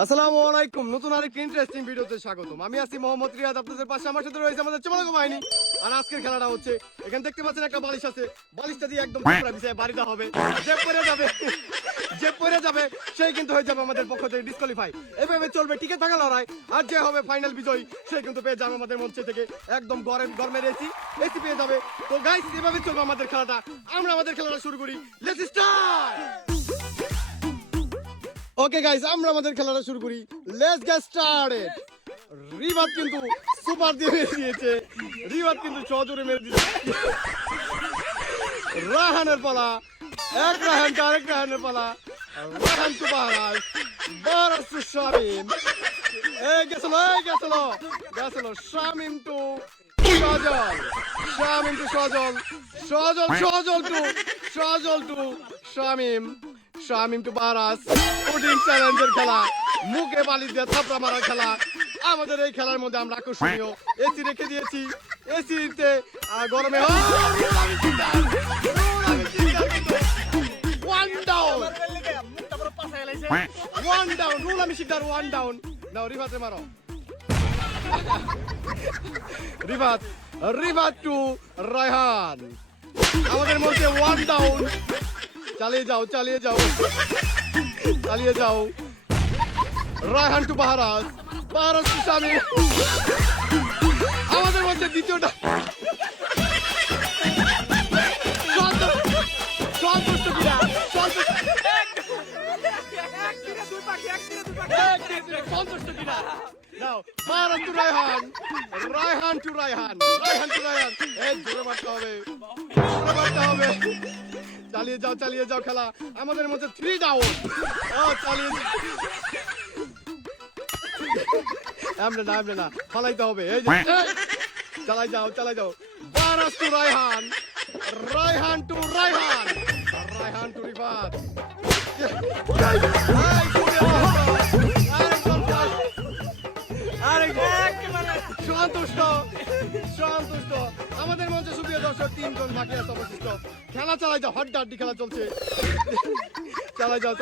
আসসালামু আলাইকুম, নতুন আরেকটি ইন্টারেস্টিং ভিডিওতে স্বাগতম। আমি আছি মোহাম্মদ রিয়াদ, আপনাদের পাশে আমার সাথে রয়েছে আমাদের চমৎকার বাহিনী। আর আজকের খেলাটা হচ্ছে, এখানে দেখতে পাচ্ছেন একটা বালিশ আছে, বালিশটা দিয়ে একদম পুরো বিছায় বাড়িটা হবে। যে পড়ে যাবে সেই কিন্তু হয়ে যাবে আমাদের পক্ষ থেকে ডিসকোয়ালিফাই। এভাবে চলবে টিকে থাকা লড়াই, আর যে হবে ফাইনাল বিজয়ী সে কিন্তু পেয়ে যাবে আমাদের মঞ্চ থেকে একদম গরমের এসি পেয়ে যাবে। তো গাইস, এভাবে চলবে আমাদের খেলাটা। আমরা আমাদের খেলাটা শুরু করি, লেটস স্টার্ট। ওকে গাইস, আমরা আমাদের খেলাটা শুরু করি, লেটস গেট স্টার্টেড। রিবাত কিন্তু সুপার দিয়ে মেরে দিয়েছে, রিবাত কিন্তু সজোরে মেরে দিয়েছে। রাহানের পালা, এক রাহান টু আরেক রাহানের পালা। Rahan to Baras to Shamim. গেছিল Shamim to Sajal, Shamim to Sajal, Sajal to Shamim, Shamim to Baras. কঠিন চ্যালেঞ্জের খেলা, মুখে বালি দিয়ে থাপড়া মারার খেলা। আমাদের এই খেলার মধ্যে আমরা আকর্ষণীয় এসি রেখে দিয়েছি, এসিতে গরমে ওয়ান ডাউন রুল আমি শিকদার, ওয়ান ডাউন। নাও রিভাতে মারো, রিভাত টু রায়হান। আমাদের মধ্যে ওয়ান ডাউন, চালিয়ে যাও। Raihan to Baras to Shamim. আমাদের মধ্যে দ্বিতীয়টা সন্তুষ্ট কিনা, সন্তুষ্ট কিনা। Now Baras to Raihan to Raihan. এই জোরে মারতে হবে। চালিয়ে যাও খেলা। আমাদের মধ্যে 3 ডাউন। চালিয়ে না ফালাইতে হবে। এই যে চালাই যাও। বারাস টু রায়হান টু রিফাত। সন্তুষ্ট। আমাদের মধ্যে সুপ্রিয় দর্শক 3 জন বাকি আছে অবশিষ্ট। খেলা চালাই যাও, হাড্ডাহাড্ডি খেলা চলছে। চালাই যাও।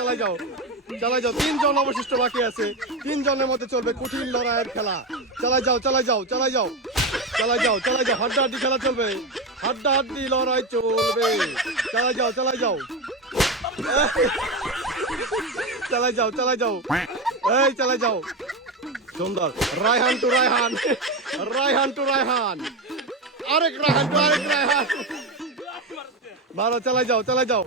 3 জন অবশিষ্ট বাকি আছে। 3 জনের মধ্যে চলবে কঠিন লড়াইয়ের খেলা। চালাই যাও। হাড্ডাহাড্ডি খেলা চলবে, হাড্ডাহাড্ডি লড়াই চলবে। চালাই যাও। এই চালাই যাও। সুন্দর। রায়হান টু রায়হান। আরেক রায়হান। মারো, চালাই যাও।